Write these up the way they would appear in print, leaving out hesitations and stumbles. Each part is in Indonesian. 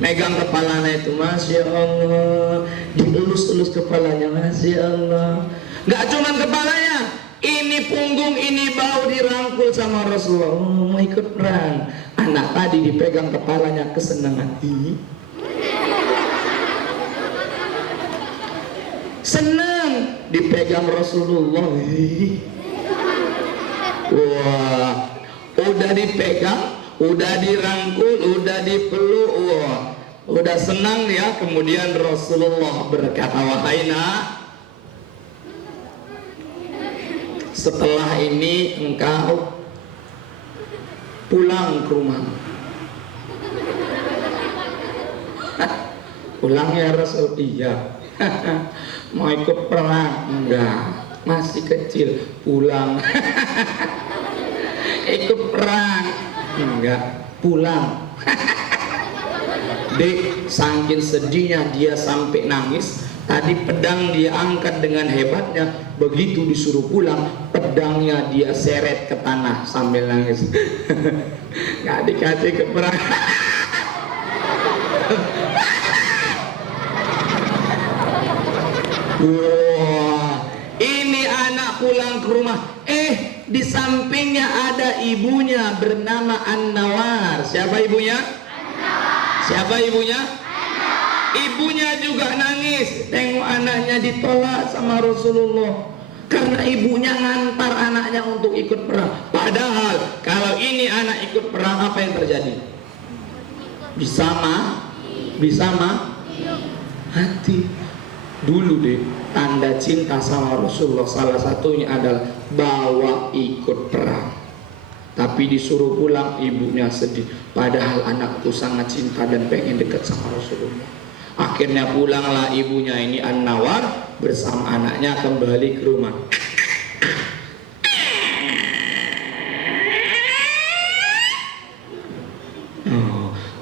megang kepalanya itu, Masya Allah, dielus-elus kepalanya, Masya Allah. Nggak cuma kepalanya, ini punggung, ini bau dirangkul sama Rasulullah. Oh, mau ikut perang. Anak tadi dipegang kepalanya, kesenangan. Senang dipegang Rasulullah. Wah, udah dipegang, udah dirangkul, udah dipeluk, wah, udah senang ya. Kemudian Rasulullah berkata, wahai nak, setelah ini engkau pulang ke rumah. Pulang ya Rasul? Iya. Mau ikut perang? Enggak, masih kecil. Pulang. Ikut perang? Enggak, pulang. Dek, saking sedihnya dia sampai nangis. Tadi pedang dia angkat dengan hebatnya, begitu disuruh pulang, pedangnya dia seret ke tanah sambil nangis. Nggak dikasih ke perang. Wah, ini anak pulang ke rumah. Di sampingnya ada ibunya bernama An-Nawar. Siapa ibunya? An-Nawar. Siapa ibunya? Ibunya juga nangis, tengok anaknya ditolak sama Rasulullah karena ibunya ngantar anaknya untuk ikut perang. Padahal kalau ini anak ikut perang, apa yang terjadi? Bisa mati. Dulu deh, tanda cinta sama Rasulullah salah satunya adalah bawa ikut perang. Tapi disuruh pulang, ibunya sedih. Padahal anakku sangat cinta dan pengen dekat sama Rasulullah. Akhirnya pulanglah ibunya ini An-Nawar bersama anaknya kembali ke rumah.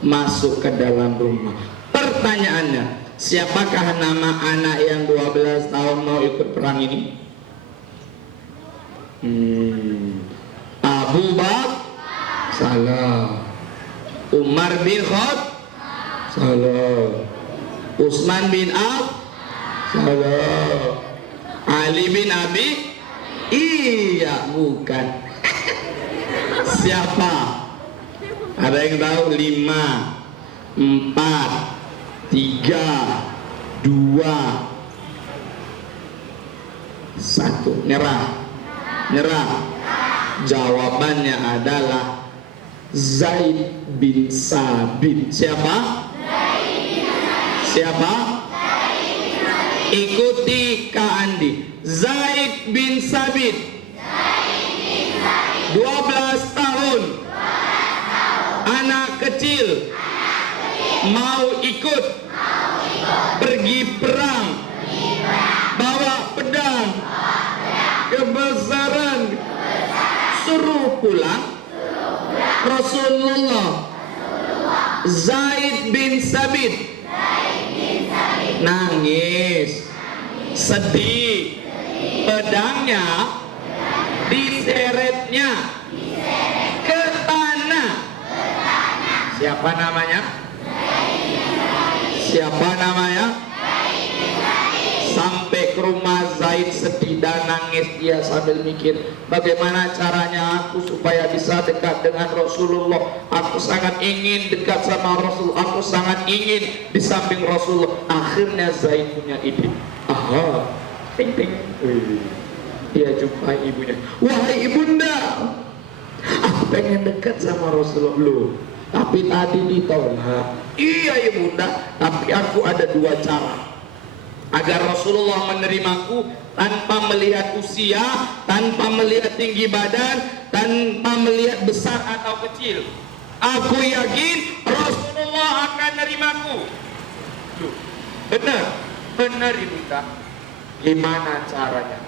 Masuk ke dalam rumah. Pertanyaannya, siapakah nama anak yang 12 tahun mau ikut perang ini? Abu Bakar? Salah. Umar bin Khattab? Salah. Utsman bin Affan? Salah. Ali bin Abi? Iya, bukan. Siapa? Ada yang tahu? 5, 4, 3, 2, 1. Nyerah. Jawabannya adalah Zaid bin Sabit. Siapa? Siapa? Ikuti Kak Andi. Zaid bin Sabit, 12 tahun, anak kecil, mau ikut pergi perang, bawa pedang, kebesaran, suruh pulang. Rasulullah. Zaid bin Sabit nangis, sedih, pedangnya diseretnya ke tanah. Siapa namanya? Sampai ke rumah Zaid sedih dan nangis dia sambil mikir, bagaimana caranya aku supaya bisa dekat dengan Rasulullah. Aku sangat ingin dekat sama Rasul, aku sangat ingin di samping Rasulullah. Akhirnya Zaid punya ide. Ting. Dia jumpai ibunya. Wahai ibunda, aku pengen dekat sama Rasulullah. Loh, tapi tadi ditolak. Iya ibunda, tapi aku ada 2 cara agar Rasulullah menerimaku, tanpa melihat usia, tanpa melihat tinggi badan, tanpa melihat besar atau kecil. Aku yakin Rasulullah akan menerimaku. Loh, benar ibunda. Gimana caranya?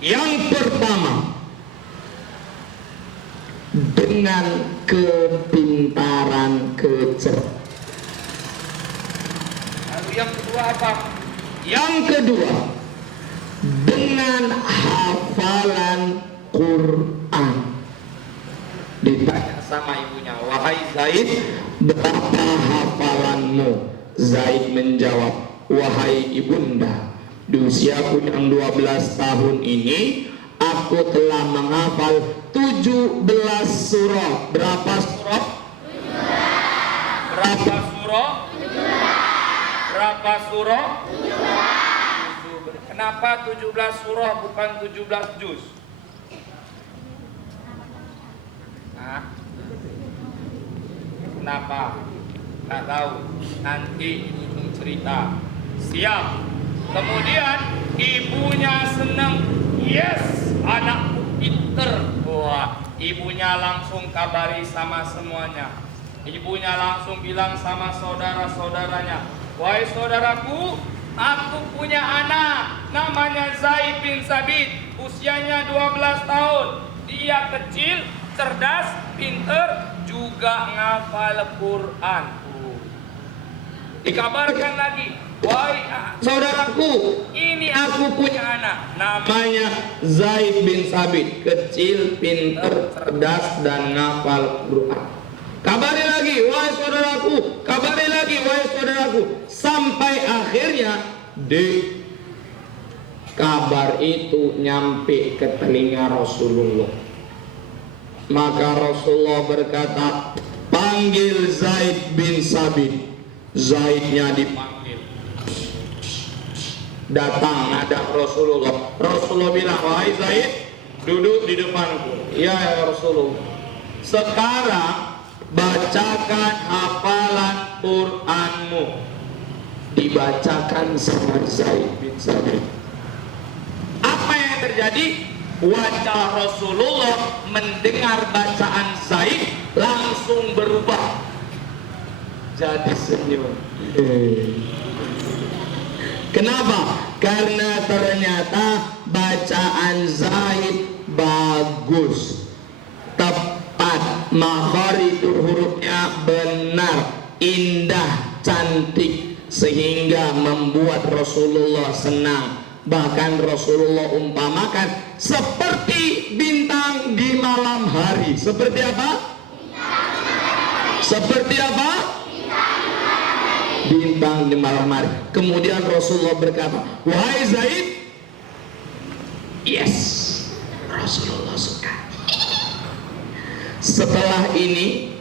Yang pertama, dengan kepintaran, kecerdasan. Lalu yang kedua apa? Yang kedua, dengan hafalan Quran. Ditanya sama ibunya, wahai Zaid, berapa hafalan anakmu? Zaid menjawab, wahai ibunda, di usiaku yang 12 tahun ini aku telah menghafal 17 surah. Berapa surah? Berapa surah? Berapa surah? Kenapa 17 surah bukan 17 juz? Hah? Kenapa? Nggak tahu. Nanti ibu cerita. Siap. Kemudian ibunya senang. Yes, anakku pinter. Wah, ibunya langsung kabari sama semuanya. Ibunya langsung bilang sama saudara-saudaranya, wahai saudaraku, aku punya anak namanya Zaid bin Sabit, usianya 12 tahun. Dia kecil, cerdas, pinter, juga ngafal Quran. Dikabarkan lagi, wahai Saudaraku, ini aku punya anak namanya Zaid bin Sabit, kecil, pinter, cerdas, dan ngafal Quran. Kabari lagi, wahai saudaraku, kabari lagi, wahai saudaraku, sampai akhirnya kabar itu nyampe ke telinga Rasulullah. Maka Rasulullah berkata, panggil Zaid bin Sabit. Zaidnya dipanggil. Datang ada Rasulullah. Rasulullah bilang, wahai Zaid, duduk di depanku. Ya Rasulullah, sekarang bacakan hafalan Qur'anmu. Dibacakan sama Zaid bin Sabit. Apa yang terjadi? Wajah Rasulullah mendengar bacaan Zaid langsung berubah jadi senyum. Kenapa? Karena ternyata bacaan Zaid bagus, tepat, makharij hurufnya benar, indah, cantik, sehingga membuat Rasulullah senang. Bahkan Rasulullah umpamakan seperti bintang di malam hari. Seperti apa? Seperti apa? Bintang di malam hari. Kemudian Rasulullah berkata, wahai Zaid, yes, Rasulullah suka. Setelah ini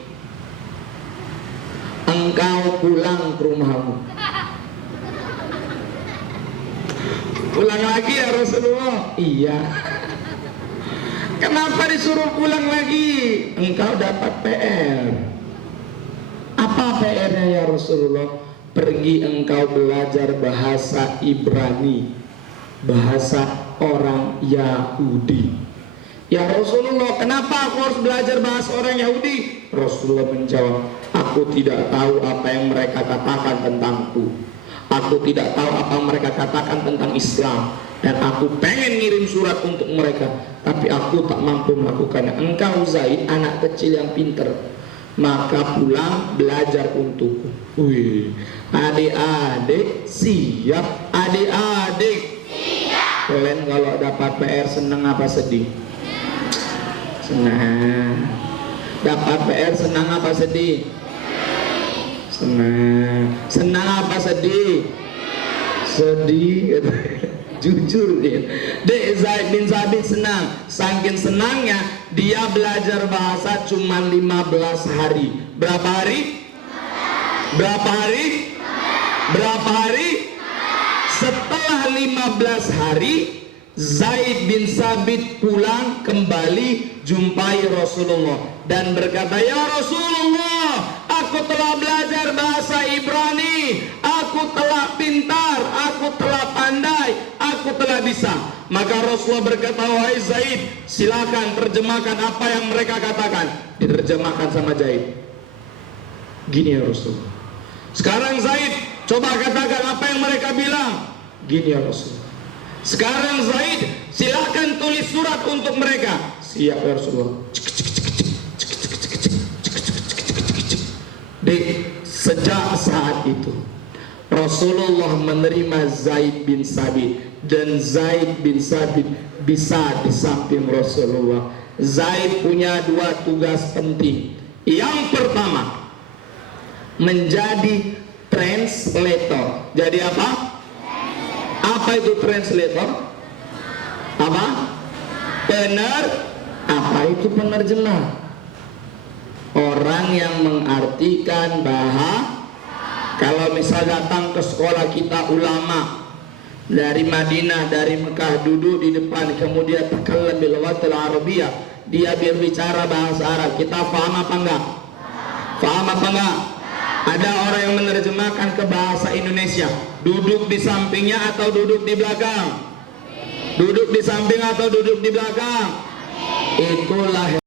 engkau pulang ke rumahmu. Pulang lagi ya Rasulullah? Iya. Kenapa disuruh pulang lagi? Engkau dapat PR. Apa PR-nya ya Rasulullah? Pergi engkau belajar bahasa Ibrani, bahasa orang Yahudi. Ya Rasulullah, kenapa aku harus belajar bahasa orang Yahudi? Rasulullah menjawab, aku tidak tahu apa yang mereka katakan tentangku. Aku tidak tahu apa mereka katakan tentang Islam. Dan aku pengen ngirim surat untuk mereka, tapi aku tak mampu melakukannya. Engkau Zaid, anak kecil yang pinter, maka pulang belajar untukku. Wih, adik-adik siap, adik-adik siap. Kalian kalau dapat PR senang apa sedih? Senang. Dapat PR senang apa sedih? Senang. Senang apa sedih? Sedih. Jujur dia. Dek Zaid bin Sabit senang. Saking senangnya dia belajar bahasa cuma 15 hari. Berapa hari? Berapa hari? Berapa hari? Setelah 15 hari Zaid bin Sabit pulang kembali jumpai Rasulullah dan berkata, ya Rasulullah, aku telah belajar bahasa Ibrani, aku telah pintar, aku telah pandai, aku telah bisa. Maka Rasulullah berkata, wahai Zaid, silakan terjemahkan apa yang mereka katakan. Diterjemahkan sama Zaid. Gini ya Rasulullah, sekarang Zaid coba katakan apa yang mereka bilang. Gini ya Rasulullah, sekarang Zaid silakan tulis surat untuk mereka. Siap ya Rasulullah. Sejak saat itu Rasulullah menerima Zaid bin Sabit, dan Zaid bin Sabit bisa di samping Rasulullah. Zaid punya dua tugas penting. Yang pertama, menjadi translator. Jadi apa? Apa itu translator? Apa? Apa itu penerjemah? Orang yang mengartikan bahasa. Kalau misal datang ke sekolah kita ulama dari Madinah, dari Mekah, duduk di depan, kemudian takallam bil lughatil arabiyyah, dia berbicara bahasa Arab, kita paham apa enggak? Paham apa enggak? Ada orang yang menerjemahkan ke bahasa Indonesia, duduk di sampingnya atau duduk di belakang? Duduk di samping atau duduk di belakang? Itulah